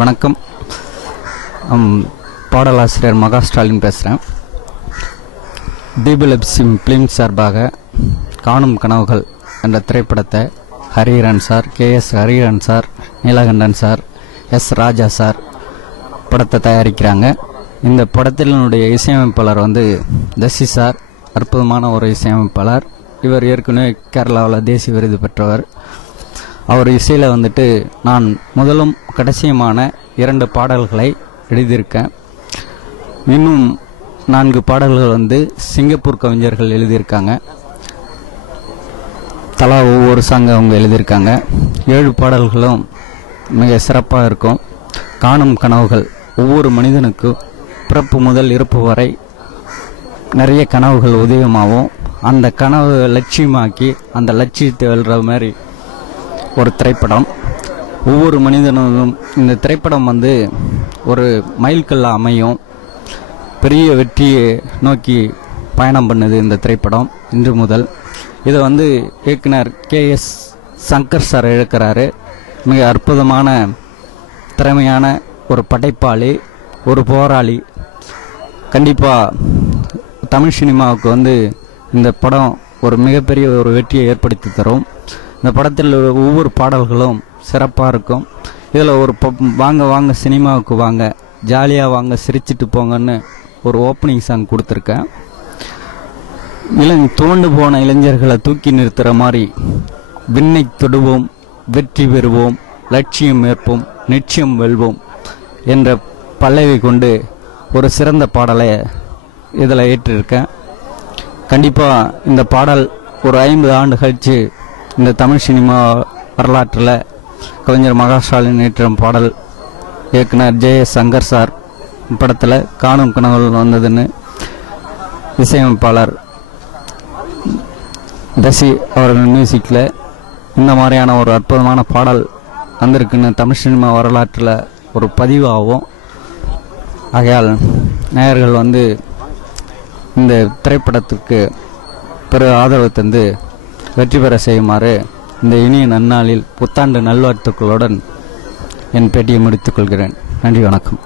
வணக்கம். பாடலாசிரியர் மகா ஸ்டாலின் பேசுகிறேன். தீபலட்சுமி ஃபிலிம் சார்பாக காணும் கனவுகள் என்ற திரைப்படத்தை Hariharan sir, KS Hariharan sir, Neelakandan sir, S Raja sir படத்தை தயாரிக்கிறாங்க. இந்த படத்தினுடைய இசையமைப்பாளர் தசி சார், அற்புதமான ஒரு இசையமைப்பாளர். இவர் ஏற்கனவே கேரளாவில் தேசிய விருது பெற்றவர். அவர் இசையில் நான் முதலும் கடைசியுமான 2 பாடல்களை எழுதியிருக்கேன். இன்னும் 4 பாடல்கள் சிங்கப்பூர் கவிஞர்கள் எழுதியிருக்காங்க. தலா ஒவ்வொரு சாங் அவங்க எழுதியிருக்காங்க. 7 பாடல்களும் மிக சிறப்பாக இருக்கும். காணும் கனவுகள் ஒவ்வொரு மனிதனுக்கும் பிறப்பு முதல் இறப்பு வரை நிறைய கனவுகள் உதயமாகவும் அந்த கனவு லட்சியமாக்கி அந்த லட்சியத்தை வெல்ற மாதிரி ஒரு திரைப்படம். ஒவ்வொரு மனிதனும் இந்த திரைப்படம் ஒரு மைல்கல்ல அமையும். பெரிய வெற்றியை நோக்கி பயணம் பண்ணுது இந்த திரைப்படம் இன்று முதல். இதை இயக்குனர் KS சங்கர் சார் இழுக்கிறாரு. மிக அற்புதமான திறமையான ஒரு படைப்பாளி, ஒரு போராளி. கண்டிப்பாக தமிழ் சினிமாவுக்கு இந்த படம் ஒரு மிகப்பெரிய ஒரு வெற்றியை ஏற்படுத்தி தரும். இந்த படத்தில் ஒவ்வொரு பாடல்களும் சிறப்பாக இருக்கும். இதில் ஒரு வாங்க வாங்க சினிமாவுக்கு வாங்க, ஜாலியாக வாங்க, சிரிச்சிட்டு போங்கன்னு ஒரு ஓப்பனிங் சாங் கொடுத்துருக்கேன். துவண்டு போன இளைஞர்களை தூக்கி நிறுத்துகிற மாதிரி விண்ணை தொடுவோம், வெற்றி பெறுவோம், லட்சியம் ஏற்போம், நிச்சயம் வெல்வோம் என்ற பல்லவி கொண்டு ஒரு சிறந்த பாடலை இதில் ஏற்றிருக்கேன். கண்டிப்பாக இந்த பாடல் ஒரு 50 ஆண்டு கழித்து இந்த தமிழ் சினிமா வரலாற்றில் கவிஞர் மகா ஸ்டாலின் ஏற்றும் பாடல் இயக்குனர் JS சங்கர் சார் படத்தில் காணும் கனவுகள் வந்ததுன்னு இசையமைப்பாளர் தசி அவர்கள் மியூசிக்கில் இந்த மாதிரியான ஒரு அற்புதமான பாடல் வந்திருக்குன்னு தமிழ் சினிமா வரலாற்றில் ஒரு பதிவாகும். ஆகையால் நேயர்கள் இந்த திரைப்படத்துக்கு பிற ஆதரவு தந்து வெற்றி பெற செய்யுமாறு இந்த இனிய நன்னாளில் புத்தாண்டு நல்வாழ்த்துக்களுடன் என் பேட்டியை முடித்துக் கொள்கிறேன். நன்றி, வணக்கம்.